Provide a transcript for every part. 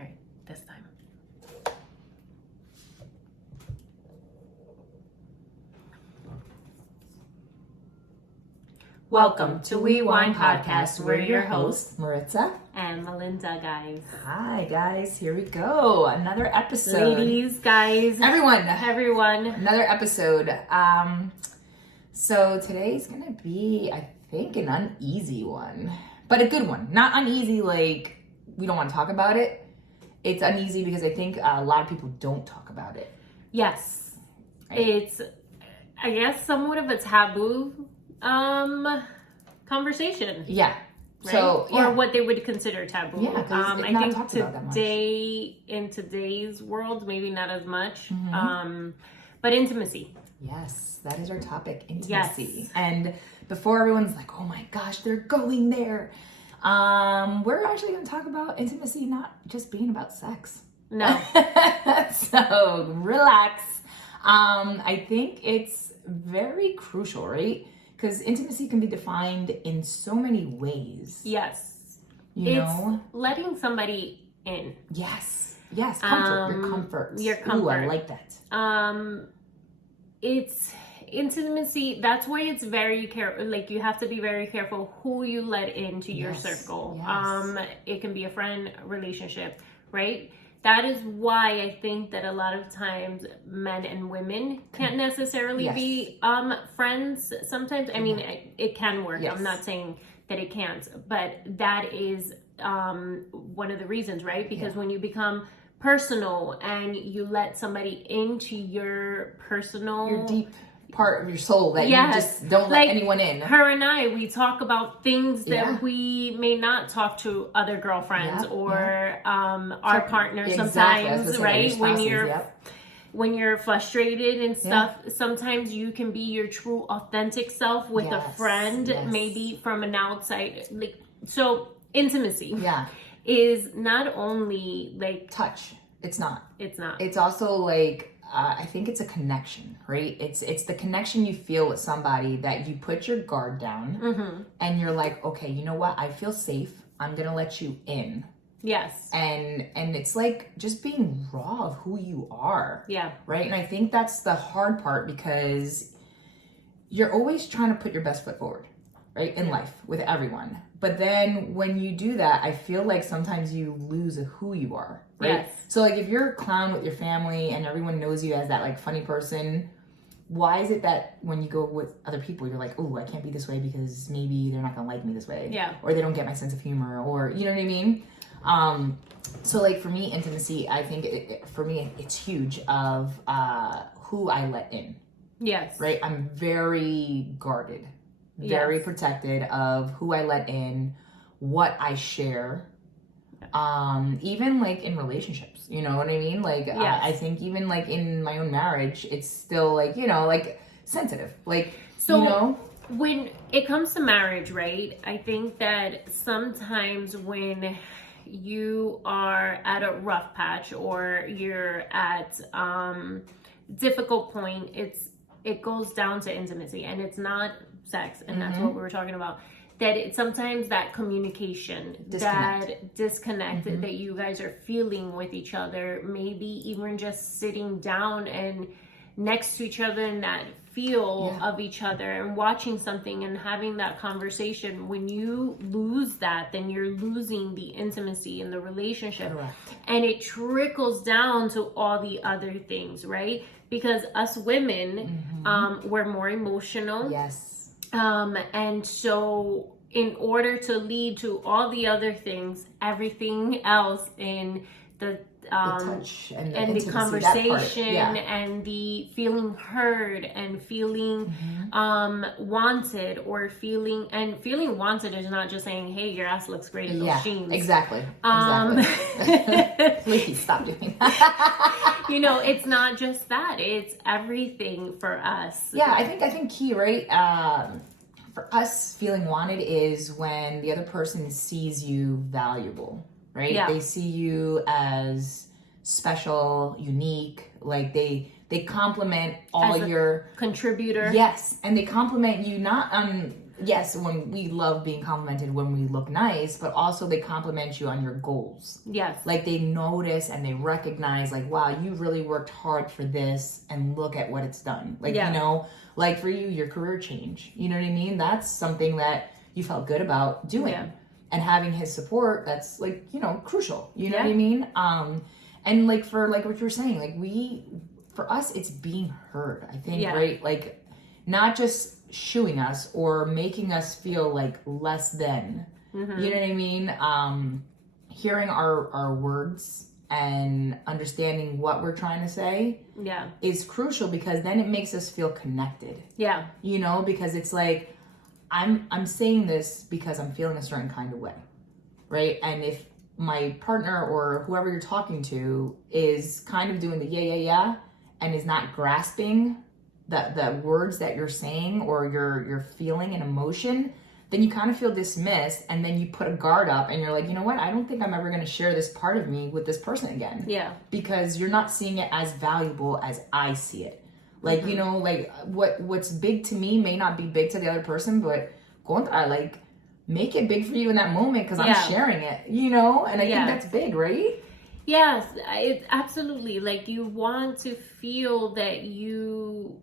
right, this time. Welcome to Unwind Podcast. We're your hosts, Maritza and Melinda, guys. Hi, guys. Here we go. Another episode. Ladies, guys. Everyone. Another episode. So today's going to be, I think, an uneasy one, but a good one. Not uneasy like we don't want to talk about it. It's uneasy because I think a lot of people don't talk about it. Yes. Right? It's, I guess, somewhat of a taboo conversation. Yeah. Right? So, yeah. Or what they would consider taboo. Yeah, because I think today, in today's world, maybe not as much. Mm-hmm. But intimacy. Yes, that is our topic, intimacy. Yes. And before everyone's like, oh my gosh, they're going there. We're actually going to talk about intimacy, not just being about sex. No. So relax. I think it's very crucial, right? Because intimacy can be defined in so many ways. Yes. You know? Letting somebody in. Yes. Yes. Comfort. Your comfort. Your comfort. Ooh, I like that. It's intimacy. That's why it's very careful. Like, you have to be very careful who you let into your circle. Yes. It can be a friend, a relationship, right? That is why I think that a lot of times men and women can't necessarily be friends sometimes. I mean, it can work. Yes. I'm not saying that it can't, but that is one of the reasons, right? Because when you become personal and you let somebody into your deep part of your soul that you just don't let anyone in. Her and I, we talk about things that we may not talk to other girlfriends or our partners sometimes, right? When you're frustrated and stuff, sometimes you can be your true authentic self with a friend, maybe from an outside. So intimacy is not only like touch. It's not. It's also like I think it's a connection, right? It's the connection you feel with somebody that you put your guard down and you're like, okay, you know what? I feel safe. I'm gonna let you in. Yes. And it's like just being raw of who you are. Yeah. Right? And I think that's the hard part because you're always trying to put your best foot forward, right? In life with everyone. But then when you do that, I feel like sometimes you lose who you are, right? Yes. So like if you're a clown with your family and everyone knows you as that like funny person, why is it that when you go with other people, you're like, oh, I can't be this way because maybe they're not gonna like me this way. Yeah. Or they don't get my sense of humor, or you know what I mean? So like for me, intimacy, I think for me, it's huge of who I let in. Yes. Right? I'm very guarded. Very protected of who I let in, what I share, even like in relationships, you know what I mean? Like, I think even like in my own marriage, it's still like, you know, like sensitive, like, so, you know? When it comes to marriage, right? I think that sometimes when you are at a rough patch or you're at difficult point, it goes down to intimacy, and it's not sex, and that's what we were talking about. That it's sometimes that communication, that disconnect that you guys are feeling with each other, maybe even just sitting down and next to each other and that feel of each other and watching something and having that conversation. When you lose that, then you're losing the intimacy in the relationship. Correct. And it trickles down to all the other things, right? Because us women, we're more emotional. Yes. And so in order to lead to all the other things, everything else in the touch and the intimacy, conversation and the feeling heard and feeling wanted, or feeling wanted is not just saying, hey, your ass looks great in those jeans. Exactly. Please stop doing that. You know, it's not just that, it's everything for us. I think key, right? For us, feeling wanted is when the other person sees you valuable, right? They see you as special, unique, like they compliment all as your contributor. Yes, and they compliment you not on yes, when we love being complimented when we look nice, but also they compliment you on your goals. Yes. Like they notice and they recognize like, wow, you really worked hard for this and look at what it's done. Like, you know, like for you, your career change, you know what I mean? That's something that you felt good about doing. Yeah. And having his support, that's like, you know, crucial. You know what I mean? And like for like what you were saying, like for us, it's being heard, I think, right? Like not just shooing us or making us feel like less than, you know what I mean? Hearing our words and understanding what we're trying to say is crucial, because then it makes us feel connected. Yeah. You know, because it's like, I'm saying this because I'm feeling a certain kind of way, right? And if my partner or whoever you're talking to is kind of doing the yeah, and is not grasping the words that you're saying or you're feeling an emotion, then you kind of feel dismissed, and then you put a guard up and you're like, you know what? I don't think I'm ever going to share this part of me with this person again. Yeah. Because you're not seeing it as valuable as I see it. Like, you know, like what's big to me may not be big to the other person, but like make it big for you in that moment, because I'm sharing it, you know? And I think that's big, right? Yes, absolutely. Like you want to feel that your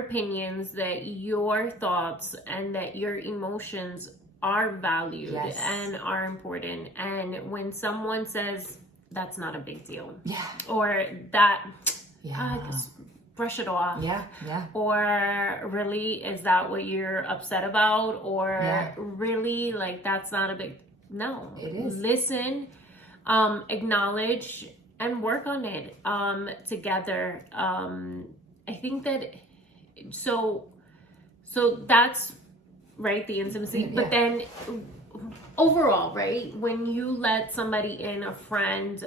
opinions, that your thoughts, and that your emotions are valued and are important. And when someone says that's not a big deal, or that brush it off, or really, is that what you're upset about, or really, like that's not a big it is. Listen, acknowledge, and work on it together. I think that so that's right, the intimacy, but then overall, right, when you let somebody in, a friend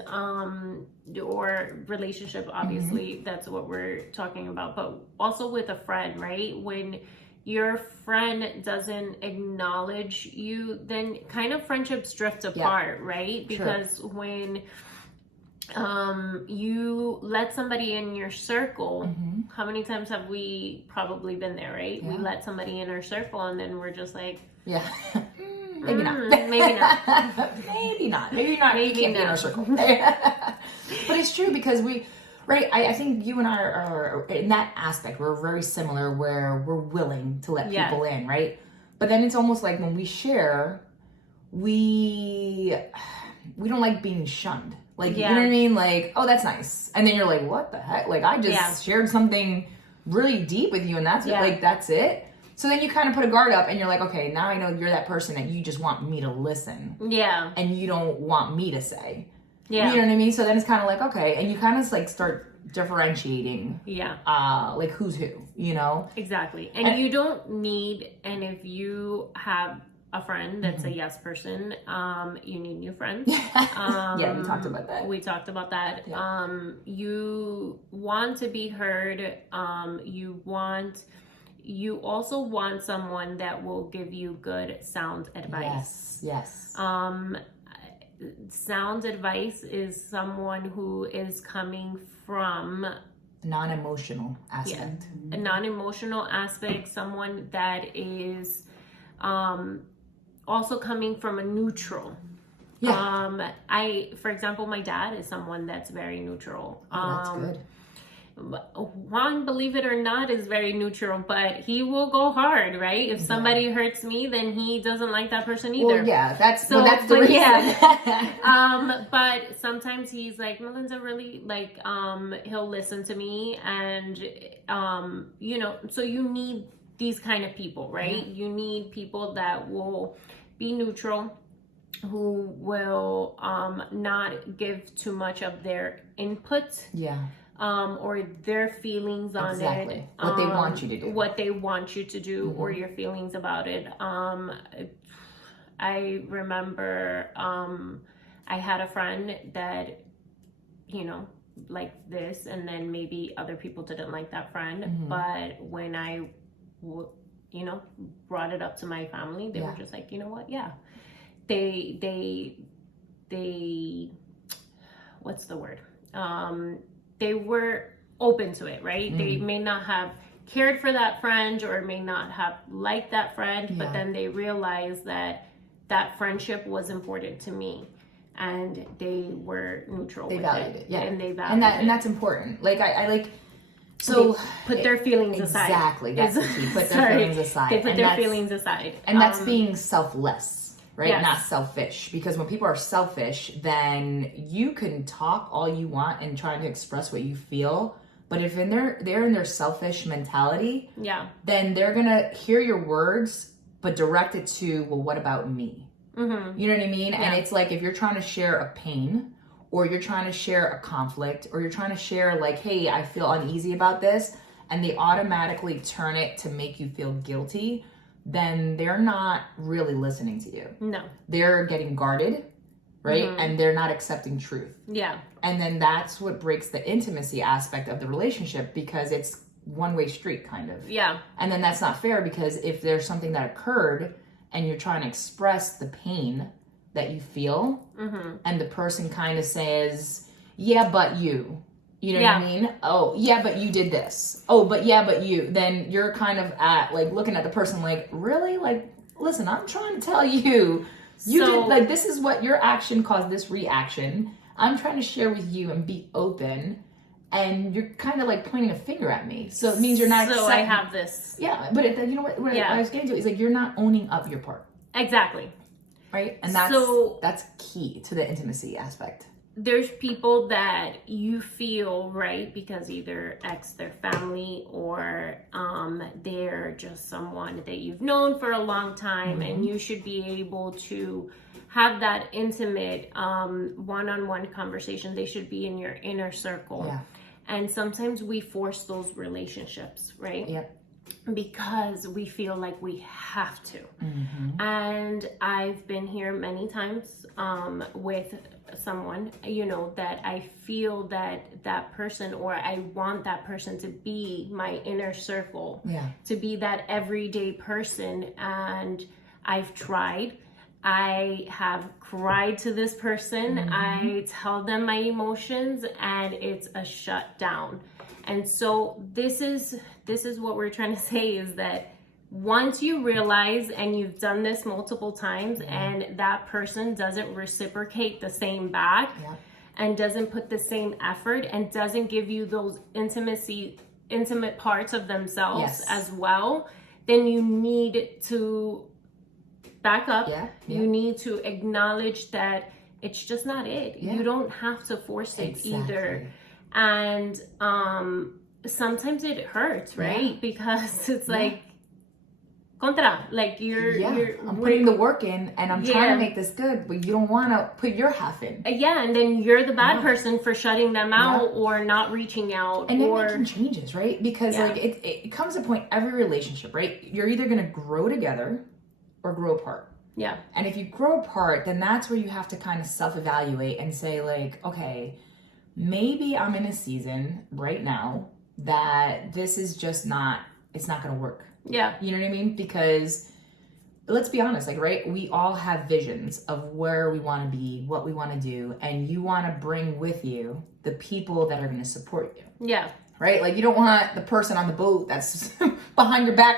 or relationship, obviously that's what we're talking about, but also with a friend, right, when your friend doesn't acknowledge you, then kind of friendships drift apart, right? Because when you let somebody in your circle, how many times have we probably been there, right? We let somebody in our circle and then we're just like, maybe not. Maybe not. Maybe not. Maybe not. Maybe you can't be in our circle. But it's true, because I think you and I are in that aspect, we're very similar, where we're willing to let people in, right? But then it's almost like when we share, we don't like being shunned. Like, you know what I mean? Like, oh, that's nice. And then you're like, what the heck? Like, I just shared something really deep with you, and that's that's it. So then you kind of put a guard up and you're like, okay, now I know you're that person that you just want me to listen. Yeah. And you don't want me to say. Yeah. You know what I mean? So then it's kind of like, okay. And you kind of like start differentiating. Yeah. Like who's who, you know? Exactly. And you don't need, and if you have a friend that's a yes person, you need new friends. Yeah, we talked about that. We talked about that. Yeah. You want to be heard. You also want someone that will give you good sound advice. Yes. Sound advice is someone who is coming from non-emotional aspect. A non-emotional aspect, someone that is also coming from a neutral. Yeah. For example, my dad is someone that's very neutral. That's good. Juan, believe it or not, is very neutral, but he will go hard, right? If somebody hurts me, then he doesn't like that person either. Well, yeah, that's the reason. Yeah. But sometimes he's like, Melinda, really, like, he'll listen to me, and you know, so you need these kind of people, right? You need people that will be neutral, who will not give too much of their input. Yeah. Or their feelings on it. What they want you to do. What they want you to do, or your feelings about it. I remember I had a friend that, you know, like this, and then maybe other people didn't like that friend. But when I, you know, brought it up to my family, they were just like, you know what? Yeah. They what's the word? They were open to it, right? They may not have cared for that friend or may not have liked that friend, but Yeah. then they realized that that friendship was important to me and they were neutral They with valued it. it. Yeah. And they valued And it. that's important. Like I like, so they put their feelings aside. Exactly. That's the key. Put their feelings aside. They put And their that's- feelings aside. And that's being selfless, right? Yes. Not selfish. Because when people are selfish, then you can talk all you want and try to express what you feel. But if they're in their selfish mentality, yeah, then they're gonna hear your words, but direct it to, well, what about me? mm-hmm. You know what I mean? Yeah. And it's like if you're trying to share a pain, or you're trying to share a conflict, or you're trying to share like, hey, I feel uneasy about this, and they automatically turn it to make you feel guilty, then they're not really listening to you. No. They're getting guarded, right? Mm-hmm. And they're not accepting truth. Yeah. And then that's what breaks the intimacy aspect of the relationship, because it's one-way street kind of. Yeah. And then that's not fair, because if there's something that occurred and you're trying to express the pain that you feel, mm-hmm. and the person kind of says, yeah, but you know Yeah. what I mean? Oh, yeah, but you did this. Oh, but yeah, but you. Then you're kind of at like looking at the person like, really? Like, listen, I'm trying to tell you, did like, this is what your action caused this reaction. I'm trying to share with you and be open, and you're kind of like pointing a finger at me. So it means you're not. So I have this. Yeah, but you know what I was getting to is like, you're not owning up your part. Exactly. Right? And that's key to the intimacy aspect. There's people that you feel, right, because either their family, or they're just someone that you've known for a long time, Mm-hmm. and you should be able to have that intimate one-on-one conversation. They should be in your inner circle. Yeah. And sometimes we force those relationships, right? Yep. Because we feel like we have to. Mm-hmm. And I've been here many times with someone, that I feel that person, or I want that person to be my inner circle, to be that everyday person. And I've tried. I have cried to this person. Mm-hmm. I tell them my emotions, and it's a shutdown. And so this is what we're trying to say, is that once you realize, and you've done this multiple times, and that person doesn't reciprocate the same back, and doesn't put the same effort, and doesn't give you those intimate parts of themselves as well, then you need to back up. You need to acknowledge that it's just not it. You don't have to force it either. And sometimes it hurts, right? Because it's like contra, like I'm putting the work in, and I'm trying to make this good, but you don't want to put your half in. And then you're the bad person for shutting them out, or not reaching out, and or then making changes, right? Because like it comes to a point, every relationship, right? You're either going to grow together or grow apart. Yeah. And if you grow apart, then that's where you have to kind of self-evaluate and say like, okay, maybe I'm in a season right now that this is just it's not going to work. Yeah. You know what I mean? Because let's be honest, like, right? We all have visions of where we want to be, what we want to do, and you want to bring with you the people that are going to support you. Yeah. Right? Like, you don't want the person on the boat that's behind your back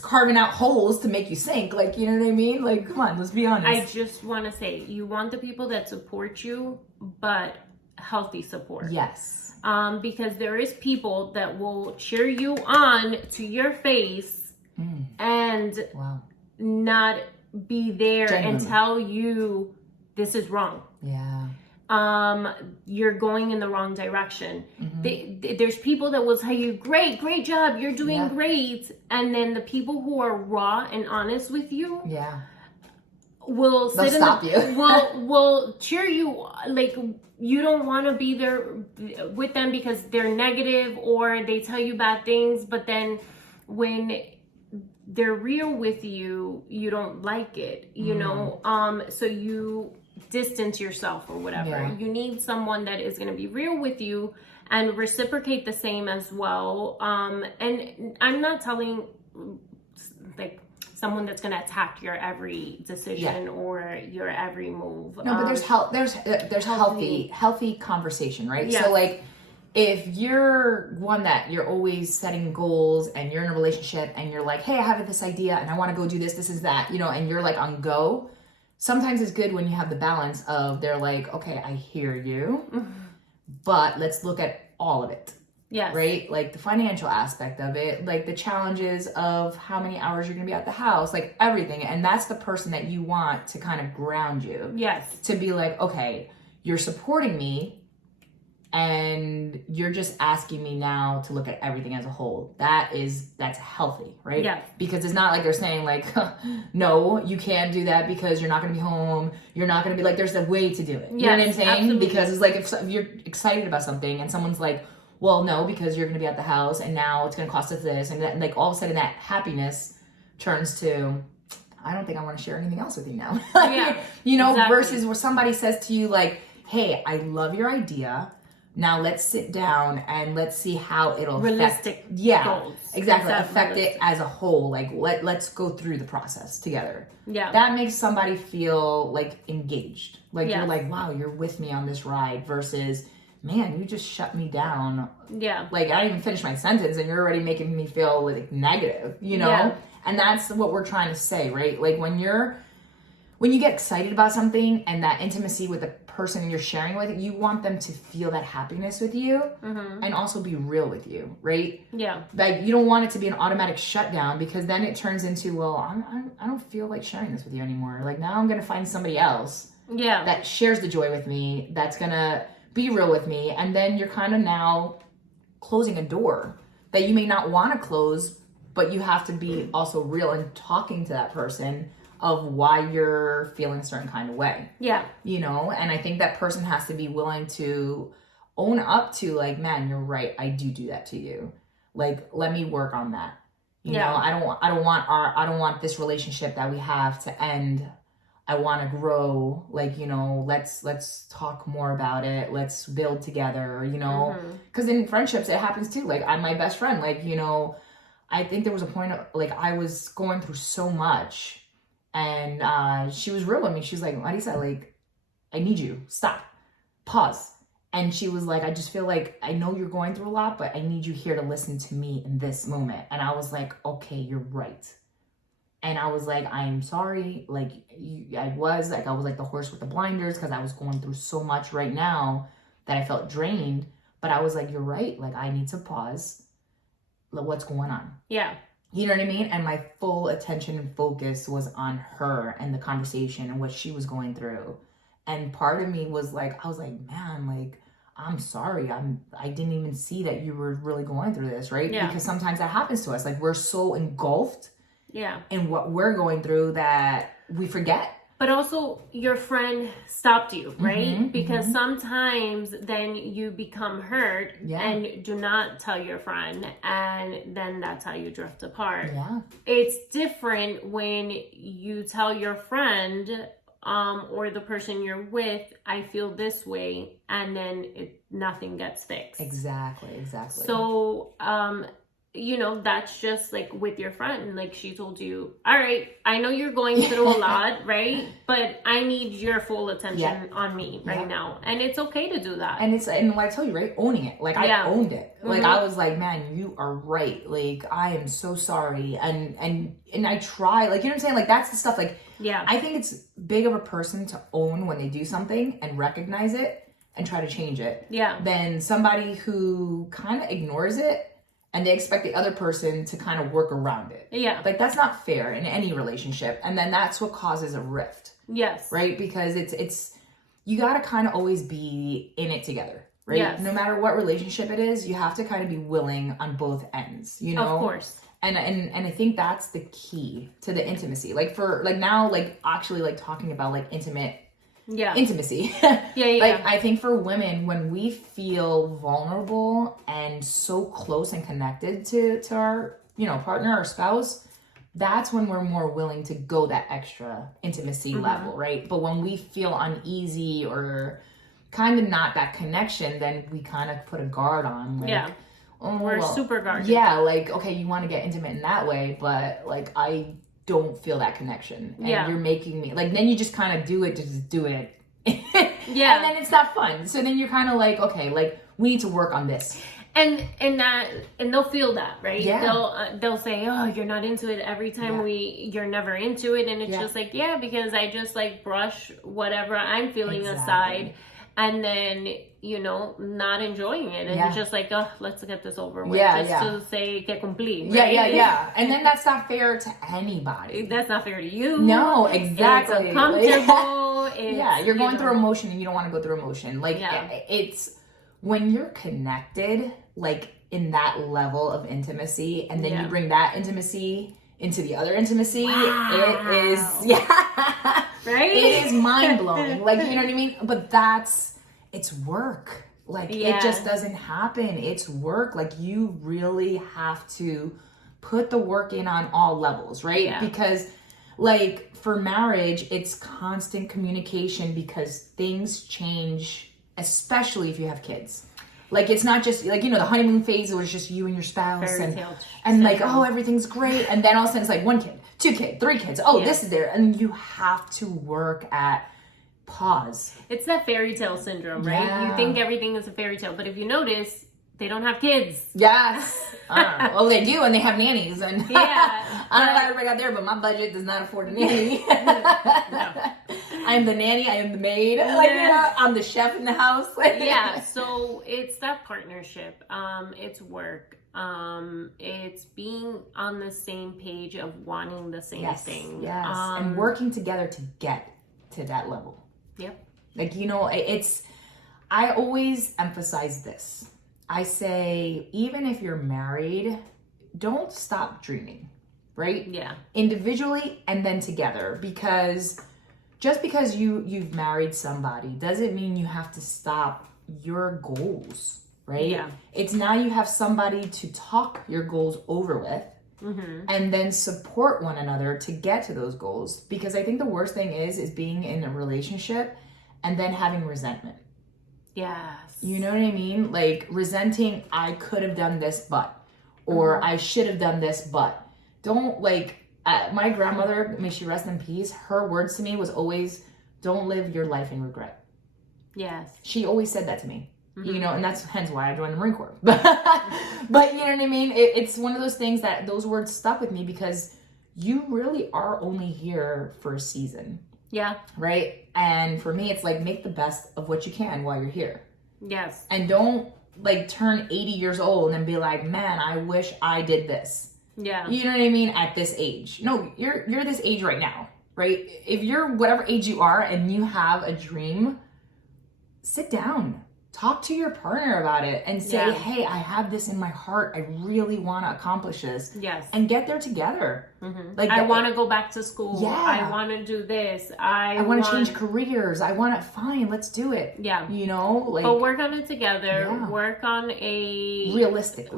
carving out holes to make you sink. Like, you know what I mean? Like, come on, let's be honest. I just want to say, you want the people that support you, but healthy support. Yes. Because there is people that will cheer you on to your face and not be there and tell you this is wrong. Yeah. You're going in the wrong direction. There's people that will tell you, great job, you're doing great. And then the people who are raw and honest with you will will cheer you. Like, you don't want to be there with them because they're negative, or they tell you bad things. But then when they're real with you, you don't like it, you know? So you distance yourself or whatever. You need someone that is going to be real with you and reciprocate the same as well. And I'm not telling like someone that's going to attack your every decision or your every move. No, but there's healthy conversation, right? Yeah. So like, if you're one that you're always setting goals and you're in a relationship and you're like, hey, I have this idea and I want to go do this, this is that, you know, and you're like on go, sometimes it's good when you have the balance of they're like, okay, I hear you, but let's look at all of it. Yes. Right? Like the financial aspect of it, like the challenges of how many hours you're going to be at the house, like everything. And that's the person that you want to kind of ground you. Yes. To be like, okay, you're supporting me and you're just asking me now to look at everything as a whole. That's healthy, right? Yeah. Because it's not like they're saying like, no, you can't do that because you're not going to be home. You're not going to be like, there's a way to do it. You know what I'm saying? Absolutely. Because it's like if you're excited about something and someone's like, well, no, because you're going to be at the house and now it's going to cost us this. And that, like all of a sudden that happiness turns to, I don't think I want to share anything else with you now. Yeah, you know, exactly. Versus where somebody says to you like, hey, I love your idea. Now let's sit down and let's see how it'll realistic affect, goals. Exactly. Affect it as a whole. Like let's go through the process together. Yeah. That makes somebody feel like engaged. Like you're like, wow, you're with me on this ride versus, man, you just shut me down. Yeah. Like I didn't even finish my sentence and you're already making me feel like negative, you know? Yeah. And that's what we're trying to say, right? Like when you get excited about something and that intimacy with the person you're sharing with, you want them to feel that happiness with you and also be real with you, right? Yeah. Like you don't want it to be an automatic shutdown because then it turns into, well, I don't feel like sharing this with you anymore. Like now I'm going to find somebody else that shares the joy with me, that's going to be real with me. And then you're kind of now closing a door that you may not want to close, but you have to be also real and talking to that person of why you're feeling a certain kind of way. Yeah. You know, and I think that person has to be willing to own up to like, man, you're right. I do that to you. Like, let me work on that. You know, I don't want this relationship that we have to end. I want to grow. Like, you know, let's talk more about it. Let's build together, you know, because in friendships, it happens too. Like I'm my best friend, like, you know, I think there was a point of, like I was going through so much. And she was real with me. She's like, Maritza, like, I need you. Stop. Pause. And she was like, I just feel like I know you're going through a lot, but I need you here to listen to me in this moment. And I was like, okay, you're right. And I was like, I'm sorry. Like, I was like the horse with the blinders because I was going through so much right now that I felt drained. But I was like, you're right. Like, I need to pause. Like, what's going on? Yeah. You know what I mean? And my full attention and focus was on her and the conversation and what she was going through. And part of me was like, I was like, man, like, I'm sorry. I didn't even see that you were really going through this, right? Yeah. Because sometimes that happens to us. Like we're so engulfed in what we're going through that we forget. But also your friend stopped you, right? Because sometimes then you become hurt and do not tell your friend, and then that's how you drift apart. Yeah. It's different when you tell your friend or the person you're with, I feel this way, and then nothing gets fixed. Exactly. So, you know, that's just like with your friend, like she told you, all right, I know you're going through a lot, right? But I need your full attention on me right now. And it's okay to do that. And what I tell you, right? Owning it. Like I owned it. Like I was like, man, you are right. Like I am so sorry. And I try, like, you know what I'm saying? Like that's the stuff, like, I think it's big of a person to own when they do something and recognize it and try to change it. Than somebody who kind of ignores it and they expect the other person to kind of work around it. Like that's not fair in any relationship. And then that's what causes a rift. Right? Because it's you got to kind of always be in it together, right? No matter what relationship it is, you have to kind of be willing on both ends, you know? Of course. And I think that's the key to the intimacy. Like for like now, like actually like talking about like intimacy. Like I think for women, when we feel vulnerable and so close and connected to our, you know, partner or spouse, that's when we're more willing to go that extra intimacy level, right? But when we feel uneasy or kind of not that connection, then we kind of put a guard on. Like, we're super guarded. Like, okay, you want to get intimate in that way, but like I don't feel that connection. And you're making me, like, then you just kind of do it to just do it. And then it's not fun. So then you're kind of like, okay, like we need to work on this. And they'll feel that, right? Yeah. They'll say, oh, you're not into it every time you're never into it. And it's just like, yeah, because I just like brush whatever I'm feeling aside, and then, you know, not enjoying it. And it's just like, oh, let's get this over with. To say que cumplí, right? Yeah. And then that's not fair to anybody. That's not fair to you. No, exactly. It's uncomfortable. You're going through emotion and you don't want to go through emotion. Like, it's when you're connected, like in that level of intimacy, and then you bring that intimacy into the other intimacy, it is, right? It is mind blowing. Like, you know what I mean? But it's work. Like, it just doesn't happen. It's work. Like, you really have to put the work in on all levels, right? Yeah. Because, like, for marriage, it's constant communication because things change, especially if you have kids. Like, it's not just, like, you know, the honeymoon phase, it was just you and your spouse. And like, oh, everything's great. And then all of a sudden it's like 1 kid, 2 kids, 3 kids. Oh, this is there. And you have to work at pause. It's that fairy tale syndrome, right? Yeah. You think everything is a fairy tale. But if you notice, they don't have kids. Yes. Well, they do, and they have nannies. And I don't know how everybody got there, but my budget does not afford a nanny. No. I'm the nanny. I am the maid. Like, you know, I'm the chef in the house. So it's that partnership. It's work. It's being on the same page of wanting the same thing. Yes. And working together to get to that level. Yep. Like, you know, I always emphasize this. I say, even if you're married, don't stop dreaming, right? Yeah. Individually and then together, because just because you've married somebody doesn't mean you have to stop your goals, right? Yeah. It's now you have somebody to talk your goals over with, and then support one another to get to those goals. Because I think the worst thing is being in a relationship and then having resentment. Yes. You know what I mean? Like, resenting, I could have done this, but, or I should have done this, but. Don't, like, my grandmother, may she rest in peace, her words to me was always, don't live your life in regret. Yes. She always said that to me. You know, and that's hence why I joined the Marine Corps. But you know what I mean? It's one of those things that those words stuck with me because you really are only here for a season. Yeah. Right? And for me, it's like, make the best of what you can while you're here. Yes. And don't, like, turn 80 years old and be like, man, I wish I did this. Yeah. You know what I mean? At this age. No, you're this age right now, right? If you're whatever age you are and you have a dream, sit down. Talk to your partner about it and say, hey, I have this in my heart. I really want to accomplish this. Yes. And get there together. Like, I want to go back to school. Yeah. I want to do this. I want to change careers. I want to, fine, let's do it. Yeah. You know, like. But work on it together. Yeah. Work on a realistic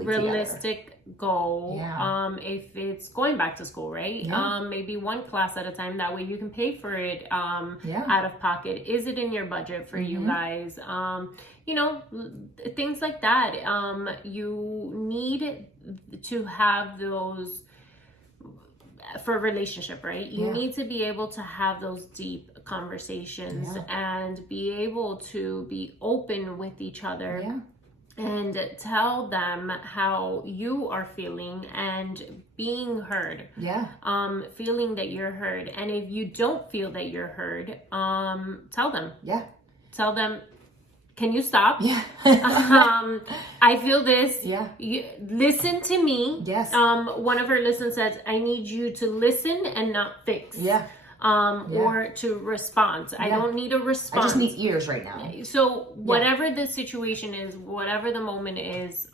goal. Yeah. If it's going back to school, right? Yeah. Maybe one class at a time. That way you can pay for it out of pocket. Is it in your budget for you guys? You know, things like that. You need to have those for a relationship, right? You need to be able to have those deep conversations and be able to be open with each other and tell them how you are feeling and being heard. Feeling that you're heard. And if you don't feel that you're heard, tell them. Tell them, can you stop? I feel this. You, listen to me. One of her listeners says, I need you to listen and not fix. Or to respond. I don't need a response. I just need ears right now. So whatever the situation is, whatever the moment is,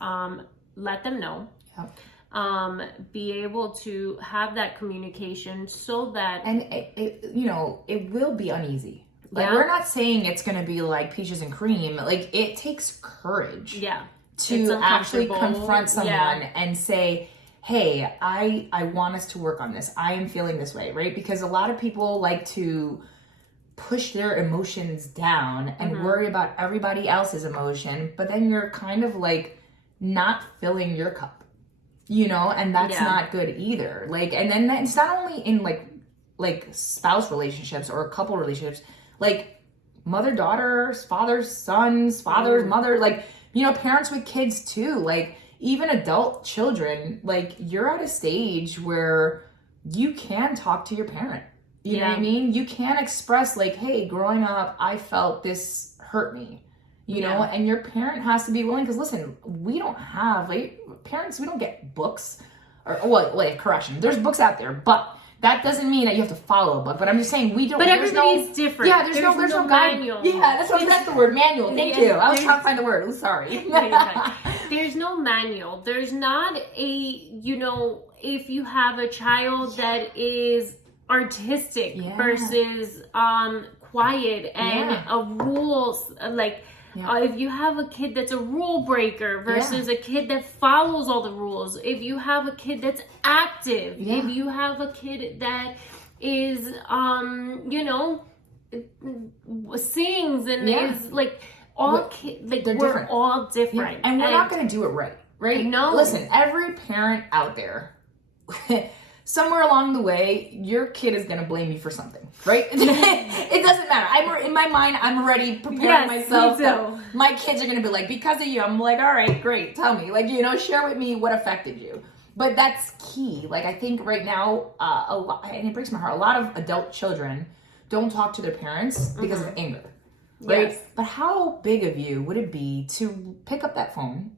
let them know. Be able to have that communication so that... And, you know, it will be uneasy. Like, we're not saying it's going to be like peaches and cream. Like, it takes courage to actually confront someone and say, hey, I want us to work on this. I am feeling this way, right? Because a lot of people like to push their emotions down and worry about everybody else's emotion, but then you're kind of like not filling your cup, you know, and that's not good either. Like, and then it's not only in like spouse relationships or couple relationships, like mother, daughters, fathers, sons, fathers, mother, like you know, parents with kids too, like even adult children, like you're at a stage where you can talk to your parent. You know what I mean? You can express like, hey, growing up, I felt this hurt me, you know, and your parent has to be willing, because listen, we don't have, like, parents, we don't get books, or, well, like, correction, there's books out there, but that doesn't mean that you have to follow a book. But I'm just saying, we don't. But everybody's different. Yeah, there's no manual. Yeah, that's the word, manual. Thank you. I was trying to find the word. I'm sorry. There's no manual. There's not a, you know, if you have a child that is artistic versus quiet and a rules, like, if you have a kid that's a rule breaker versus a kid that follows all the rules, if you have a kid that's active, if you have a kid that is, you know, sings and is like, all kids, like, we're different. All different. And we're not going to do it right? No. Listen, every parent out there, somewhere along the way, your kid is going to blame you for something, right? It doesn't matter. In my mind, I'm already preparing myself. My kids are going to be like, because of you. I'm like, all right, great. Tell me, like, you know, share with me what affected you. But that's key. Like, I think right now, a lot, and it breaks my heart, a lot of adult children don't talk to their parents because of anger, right? Yes. But how big of you would it be to pick up that phone?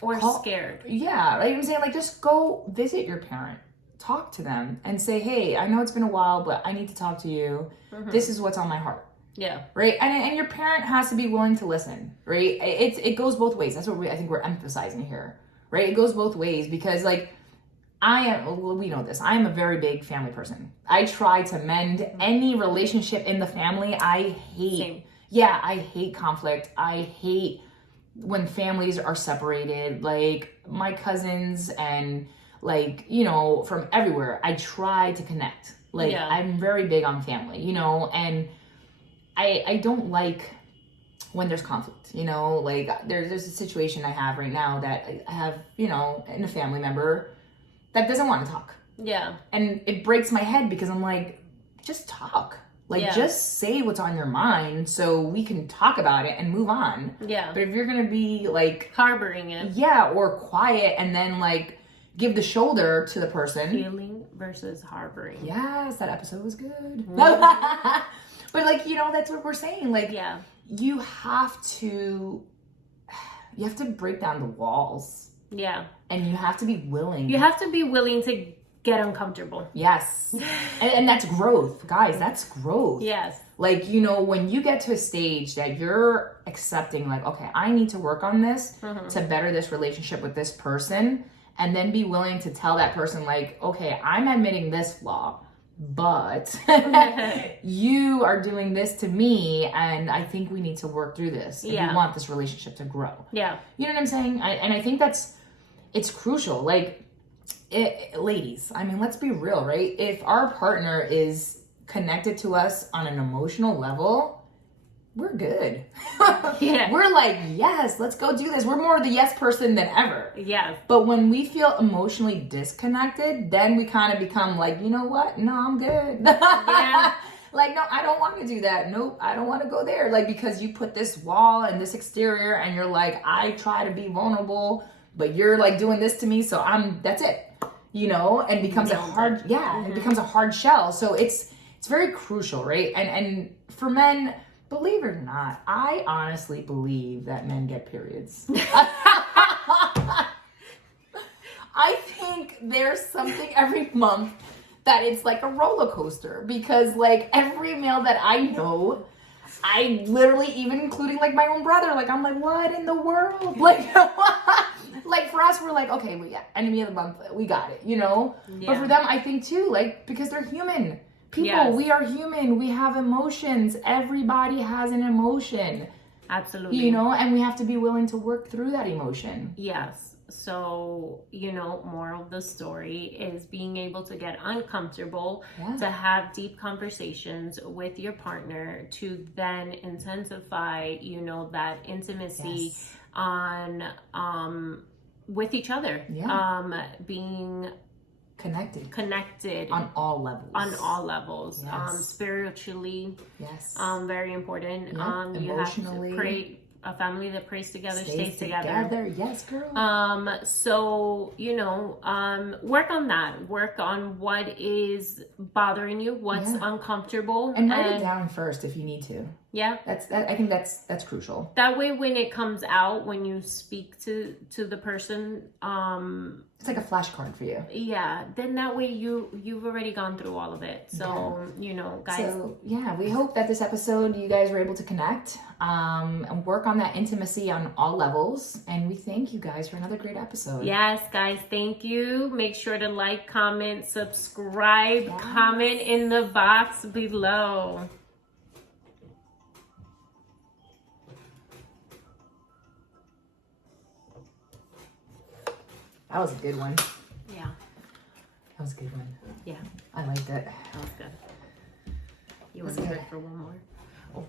Or scared. Yeah, like I'm saying, like, just go visit your parent. Talk to them and say, hey, I know it's been a while, but I need to talk to you. This is what's on my heart. Yeah. Right? And your parent has to be willing to listen, right? It goes both ways. That's what I think we're emphasizing here, right? It goes both ways, because, like, we know this. I am a very big family person. I try to mend any relationship in the family. I hate conflict. I hate when families are separated, like my cousins and, like, you know, from everywhere. I try to connect. Like, I'm very big on family, you know, and I don't like when there's conflict, you know, like there's a situation I have right now that I have, you know, in a family member that doesn't want to talk. Yeah. And it breaks my head, because I'm like, just talk. Like, just say what's on your mind so we can talk about it and move on. Yeah. But if you're going to be, like, harboring it. Yeah, or quiet and then, like, give the shoulder to the person. Healing versus harboring. Yes, that episode was good. But, like, you know, that's what we're saying. Like, you have to break down the walls. Yeah. And you have to be willing. You have to be willing to get uncomfortable. Yes. And that's growth. Guys, that's growth. Yes. Like, you know, when you get to a stage that you're accepting, like, okay, I need to work on this to better this relationship with this person, and then be willing to tell that person, like, okay, I'm admitting this flaw, but you are doing this to me, and I think we need to work through this if you want this relationship to grow. Yeah. You know what I'm saying? And I think it's crucial. Like, ladies, I mean, let's be real, right? If our partner is connected to us on an emotional level, we're good. We're like, yes, let's go do this. We're more the yes person than ever. Yes. But when we feel emotionally disconnected, then we kind of become like, you know what? No, I'm good. Yeah. Like, no, I don't want to do that. Nope, I don't want to go there. Like, because you put this wall and this exterior, and you're like, I try to be vulnerable, but you're like doing this to me, so that's it. You know, and becomes it becomes a hard shell. So it's very crucial, right? And for men, believe it or not, I honestly believe that men get periods. I think there's something every month that it's like a roller coaster, because, like, every male that I know, I literally, even including, like, my own brother, like, I'm like, what in the world? Like, like, for us, we're like, okay, we got enemy of the month, we got it, you know? Yeah. But for them, I think too, like, because they're human. People, we are human. We have emotions. Everybody has an emotion. Absolutely. You know, and we have to be willing to work through that emotion. Yes. So, you know, moral of the story is being able to get uncomfortable, to have deep conversations with your partner, to then intensify, you know, that intimacy on with each other. Being connected on all levels. Spiritually, very important. Emotionally, you have to pray a family that prays together stays together. Yes, girl. So, you know, work on that. Work on what is bothering you, what's uncomfortable. And write it down first if you need to. Yeah. I think that's crucial. That way when it comes out, when you speak to the person, it's like a flashcard for you. Yeah, then that way you've already gone through all of it. So, you know, guys. So, yeah, we hope that this episode you guys were able to connect and work on that intimacy on all levels. And we thank you guys for another great episode. Yes, guys, thank you. Make sure to like, comment, subscribe, comment in the box below. That was a good one. Yeah. That was a good one. Yeah. I liked it. That was good. You want to do it for one more? Oh.